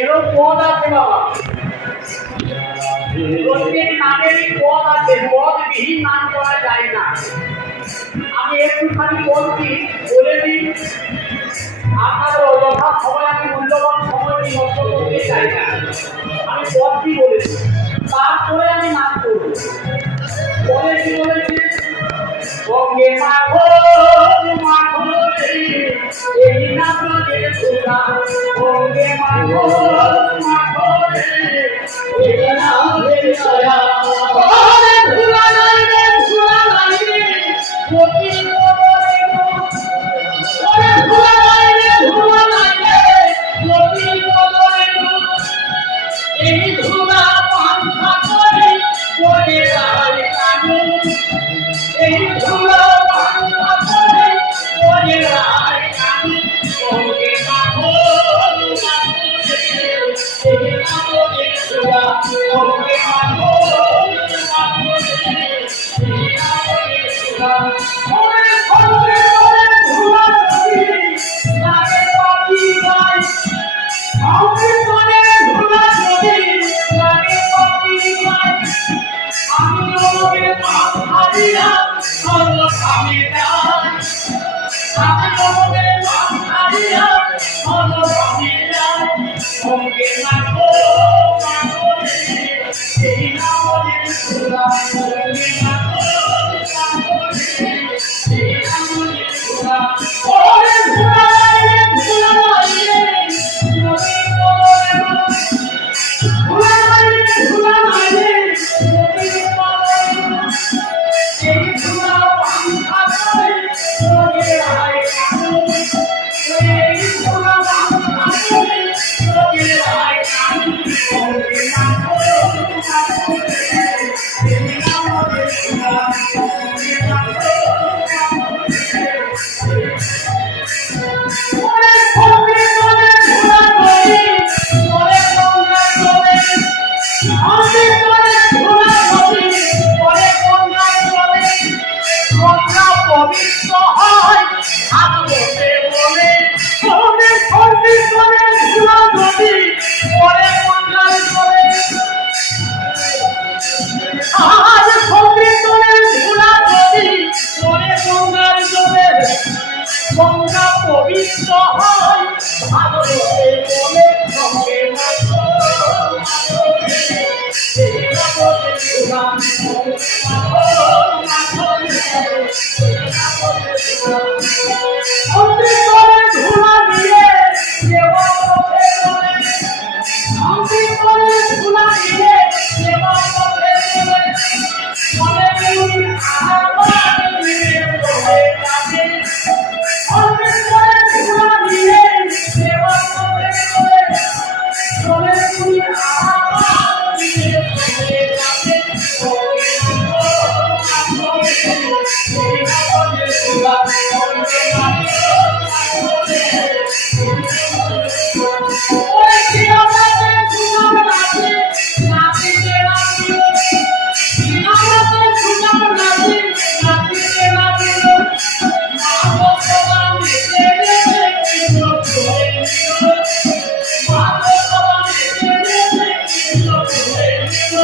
এরও পদ আছে বাবা, প্রত্যেক নামেরই পদ আছে, পদবিহীন নাম করা যায় না। আমি একটুখানি বলছি, বলে দিন, আপনাদের অযথা সময় আমি মূল্যবান সময় নষ্ট করতে চাই না। আমি পদটি বলেছি, তারপরে আমি নাম করব। বলেছি গঙ্গে মাখো মাখো এই নাম ধুলা, গঙ্গে মাখো মাখো এই নাম ধুলা, ধুলা নাই রে ধুলা নাই রে কোটি কোটি, ওরে ধুলা নাই রে ধুলা নাই রে কোটি কোটি, এই ধুলা পান্থা করে করে রায় কানু, এই ধুলা পান্থা করে করে রায় কানু, গঙ্গে মাখো মাখো এই নাম ধুলা, গঙ্গে মাখো মাখো এই নাম ধুলা, ওরে গঙ্গে ওরে ধুলা নদী লাগে পাখি গায়, গঙ্গে ওরে ধুলা নদী লাগে পাখি গায়, আমি ওরে পাহাড়িয়া সর্ব আমি যাই, আমি ওরে পাহাড়িয়া সর্ব আমি যাই, গঙ্গে মাখো মাখো এই নাম ধুলা, গঙ্গে মাখো মাখো এই নাম ধুলা, ওরে ধুলা রে ধুলা রে নদী তোরে ধুলা রে ধুলা রে নদী তোরে, এই ধুলা পান্থা করে করে রায় কানু, এই ধুলা পান্থা করে করে রায় কানু, গঙ্গে মাখো মাখো এই নাম ধুলা, গঙ্গে মাখো ওরে গঙ্গে তোরে ধুলা নদী ওরে গঙ্গা তোরে, গঙ্গে তোরে ধুলা নদী ওরে গঙ্গা তোরে, গঙ্গা পবিত্র হয় ভাগবতে বলে, গঙ্গে গঙ্গে তোরে ধুলা নদী ওরে গঙ্গা তোরে, আজ গঙ্গে তোরে ধুলা নদী ওরে গঙ্গার তোরে, গঙ্গা পবিত্র হয় ভাগবতে বলে, গঙ্গে মাখো মাখো এই নাম ধুলা, গঙ্গে মাখো মাখো এই নাম ধুলা, গঙ্গে তোরে ধুলা নিয়ে দেবা পথে চলে, গঙ্গে তোরে ধুলা নিয়ে দেবা পথে চলে, মনে তুমি আমার নিয়ে চলে যাবে, গঙ্গে তোরে ধুলা নিয়ে দেবা পথে চলে, মনে তুমি আমার নিয়ে চলে যাবে, গঙ্গে মাখো মাখো এই নাম ধুলা, গঙ্গে মাখো মাখো ওরে কি আমাকে ধুলা নাচে নাচিতে লাগিল, কি আমাকে ধুলা নাচে নাচিতে লাগিল, মাগো সবা নেচে নেচে কৃষ্ণ করে নিল, মাগো সবা নেচে নেচে কৃষ্ণ করে নিল,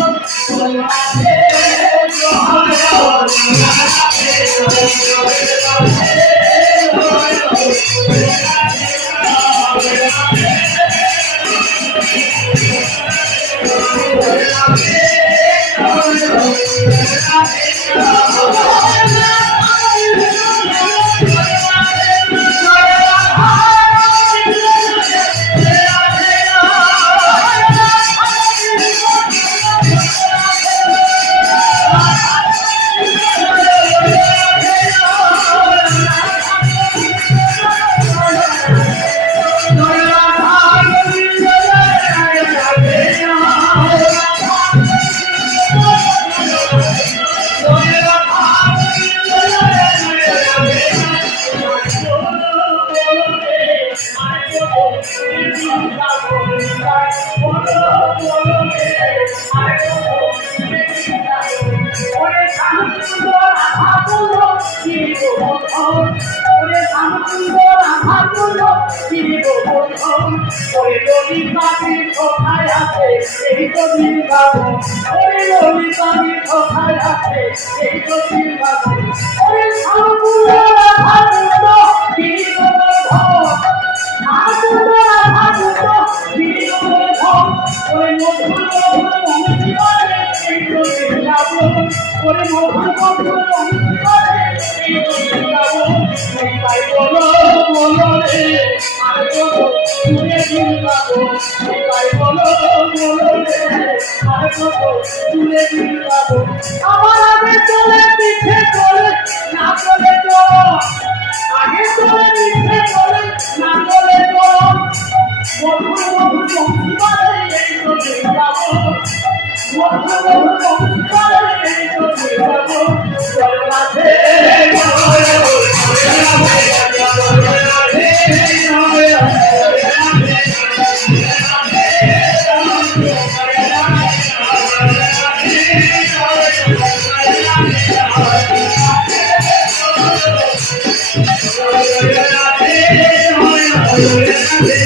রাধে ওরে সাগুলো ফিরিব প্রথম ওরে ললিতাকে কোথায় আছে এই তো দিন বাবু ওরে ললিতাকে কোথায় আছে এই তো দিন বাবু ওরে সাগুলো সাগুলো ফিরিব প্রথম সাগুলো সাগুলো ফিরিব প্রথম ওরে মধুর মধুর অমৃতরে এই তো দিন বাবু ওরে মধুর মধুর অমৃতরে এই তো দিন বাবু তাই বলো বলো রে আর বলো তুই দিন বাবু তাই বলো বলো রে আর বলো তুই দিন বাবু আমার আগে চলে পিছে চলে না চলে চলো আগে চলে পিছে চলে না চলে চলো মধুর মধুর অমৃতরে এই তো দিন বাবু মধুর মধুর অমৃতরে এই তো দিন বাবু চলো রাধে Hare